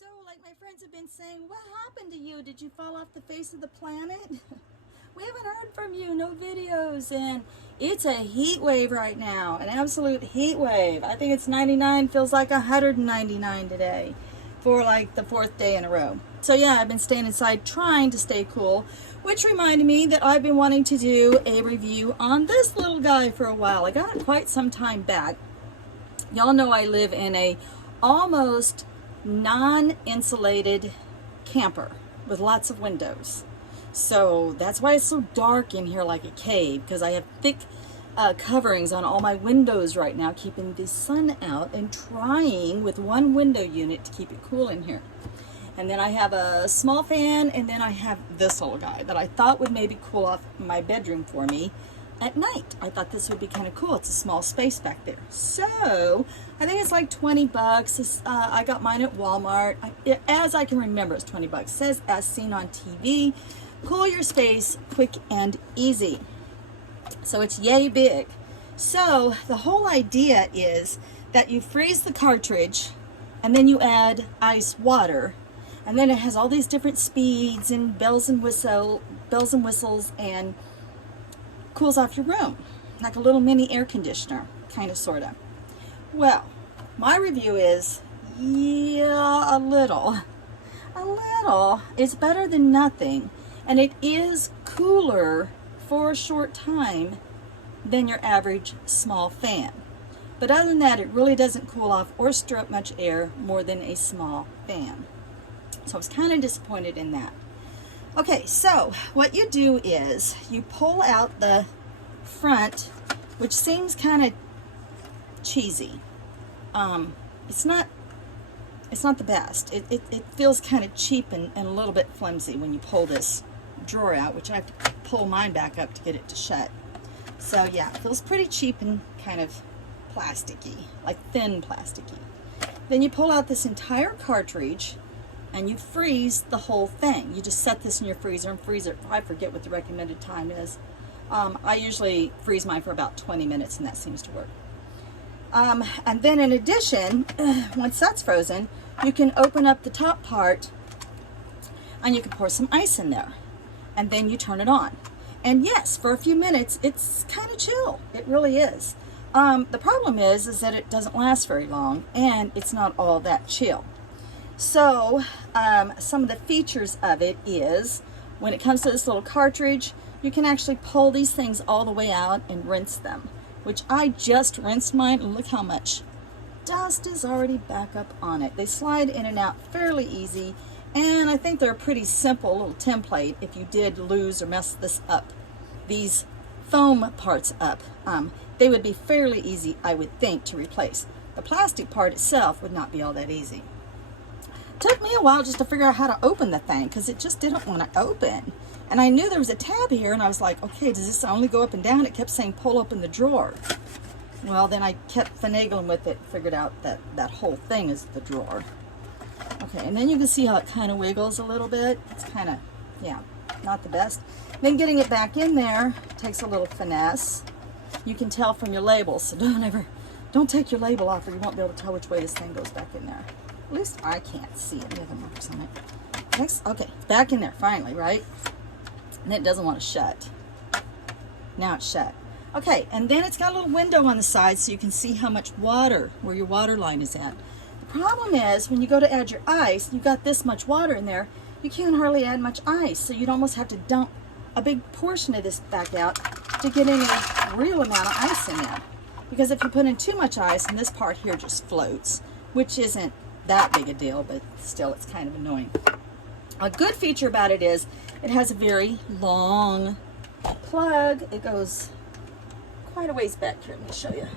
So, like my friends have been saying, what happened to you? Did you fall off the face of the planet? We haven't heard from you, no videos, and it's a heat wave right now, an absolute heat wave. I think it's 99, feels like 199 today for like the 4th day in a row. So yeah, I've been staying inside trying to stay cool, which reminded me that I've been wanting to do a review on this little guy for a while. I got it quite some time back. Y'all know I live in a almost non-insulated camper with lots of windows. So that's why it's so dark in here like a cave, because I have thick coverings on all my windows right now, keeping the sun out and trying with one window unit to keep it cool in here. And then I have a small fan, and then I have this little guy that I thought would maybe cool off my bedroom for me at night. I thought this would be kind of cool. It's a small space back there. So I think it's like 20 bucks. I got mine at Walmart. As I can remember, it's 20 bucks. It says as seen on TV. Cool your space quick and easy. So it's yay big. So the whole idea is that you freeze the cartridge and then you add ice water, and then it has all these different speeds and bells and whistles, and cools off your room like a little mini air conditioner, kind of, sort of. Well, my review is, yeah, a little is better than nothing, and it is cooler for a short time than your average small fan. But other than that, it really doesn't cool off or stir up much air more than a small fan. So I was kind of disappointed in that. Okay, so what you do is you pull out the front, which seems kind of cheesy. It's not the best. It feels kind of cheap and a little bit flimsy when you pull this drawer out, which I have to pull mine back up to get it to shut. So yeah, it feels pretty cheap and kind of plasticky, like thin plasticky. Then you pull out this entire cartridge and you freeze the whole thing. You just set this in your freezer and freeze it. I forget what the recommended time is. I usually freeze mine for about 20 minutes, and that seems to work. And then in addition, once that's frozen, you can open up the top part and you can pour some ice in there, and then you turn it on. And yes, for a few minutes, it's kind of chill. It really is. The problem is that it doesn't last very long, and it's not all that chill. So some of the features of it is, when it comes to this little cartridge, you can actually pull these things all the way out and rinse them, which I just rinsed mine, and look how much dust is already back up on it. They slide in and out fairly easy, and I think they're a pretty simple little template if you did lose or mess this up, these foam parts up. They would be fairly easy, I would think, to replace. The plastic part itself would not be all that easy. Took me a while just to figure out how to open the thing, because it just didn't want to open. And I knew there was a tab here, and I was like, okay, does this only go up and down? It kept saying pull open the drawer. Well, then I kept finagling with it, figured out that that whole thing is the drawer. Okay, and then you can see how it kind of wiggles a little bit. It's kind of, yeah, not the best. Then getting it back in there takes a little finesse. You can tell from your labels, so don't take your label off, or you won't be able to tell which way this thing goes back in there. At least I can't see it. The other marks on it. Next, okay, back in there finally, right? And it doesn't want to shut. Now it's shut. Okay, and then it's got a little window on the side so you can see how much water, where your water line is at. The problem is, when you go to add your ice, you've got this much water in there, you can't hardly add much ice, so you'd almost have to dump a big portion of this back out to get any real amount of ice in there. Because if you put in too much ice, and this part here just floats, which isn't that big a deal, but still it's kind of annoying. A good feature about it is it has a very long plug. It goes quite a ways back here. Let me show you.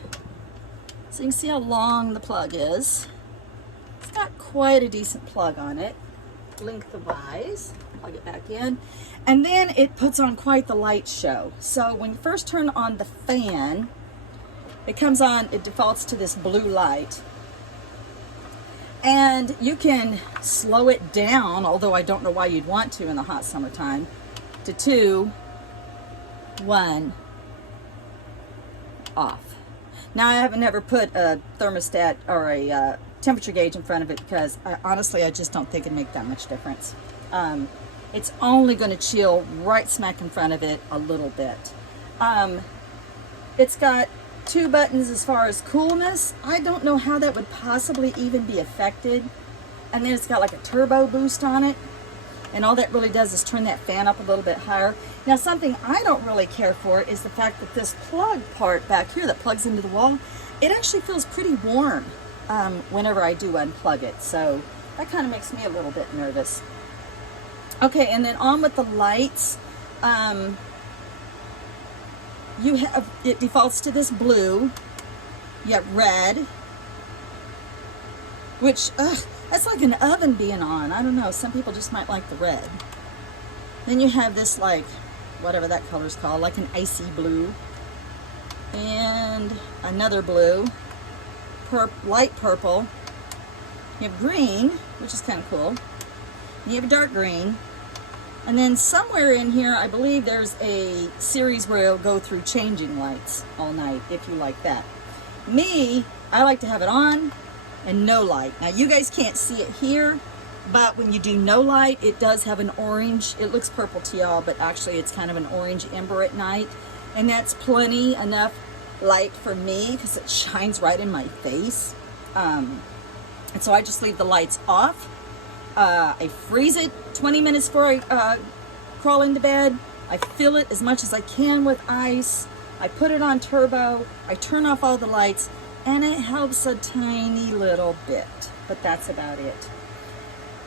So you can see how long the plug is. It's got quite a decent plug on it, lengthwise. Plug it back in. And then it puts on quite the light show. So when you first turn on the fan, it comes on, it defaults to this blue light. And you can slow it down, although I don't know why you'd want to in the hot summertime, to 2, 1, off. Now I haven't ever put a thermostat or a temperature gauge in front of it because honestly, I just don't think it'd make that much difference. It's only going to chill right smack in front of it a little bit. It's got 2 buttons as far as coolness. I don't know how that would possibly even be affected. And then it's got like a turbo boost on it. And all that really does is turn that fan up a little bit higher. Now, something I don't really care for is the fact that this plug part back here that plugs into the wall, it actually feels pretty warm whenever I do unplug it. So that kind of makes me a little bit nervous. Okay, and then on with the lights. You have, it defaults to this blue. You have red, which, that's like an oven being on. I don't know, some people just might like the red. Then you have this, like, whatever that color's called, like an icy blue. And another blue, light purple. You have green, which is kind of cool. You have a dark green. And then somewhere in here, I believe there's a series where it'll go through changing lights all night, if you like that. Me, I like to have it on and no light. Now, you guys can't see it here, but when you do no light, it does have an orange. It looks purple to y'all, but actually it's kind of an orange ember at night. And that's plenty enough light for me because it shines right in my face. And so I just leave the lights off. I freeze it 20 minutes before I crawl into bed. I fill it as much as I can with ice. I put it on turbo. I turn off all the lights, and it helps a tiny little bit, but that's about it.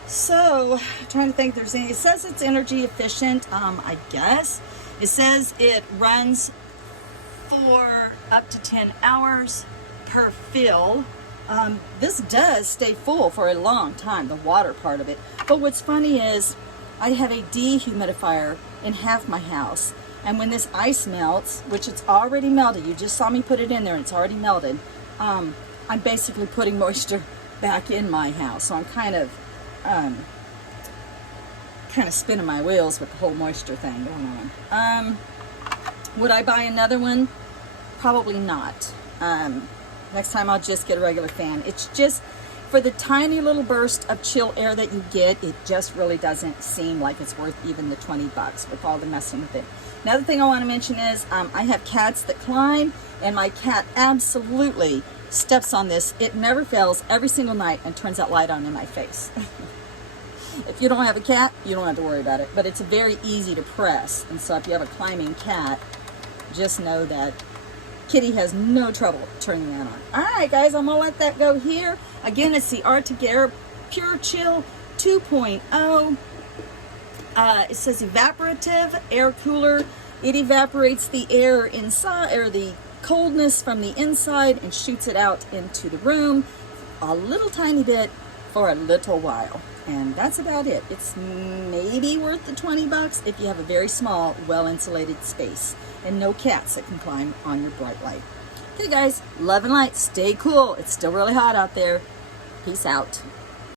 So, I'm trying to think if there's any. It says it's energy efficient, I guess. It says it runs for up to 10 hours per fill. This does stay full for a long time, the water part of it. But what's funny is I have a dehumidifier in half my house. And when this ice melts, which it's already melted, you just saw me put it in there and it's already melted, I'm basically putting moisture back in my house. So I'm kind of spinning my wheels with the whole moisture thing going on. Would I buy another one? Probably not. Next time I'll just get a regular fan. It's just, for the tiny little burst of chill air that you get, it just really doesn't seem like it's worth even the $20 with all the messing with it. Another thing I want to mention is I have cats that climb, and my cat absolutely steps on this. It never fails every single night and turns that light on in my face. If you don't have a cat, you don't have to worry about it. But it's very easy to press, and so if you have a climbing cat, just know that Kitty has no trouble turning that on. All right, guys, I'm gonna let that go here. Again, it's the Arctic Air Pure Chill 2.0. It says evaporative air cooler. It evaporates the air inside, or the coldness from the inside, and shoots it out into the room a little tiny bit for a little while. And that's about it. It's maybe worth the $20 if you have a very small, well-insulated space and no cats that can climb on your bright light. Okay, guys, love and light. Stay cool. It's still really hot out there. Peace out.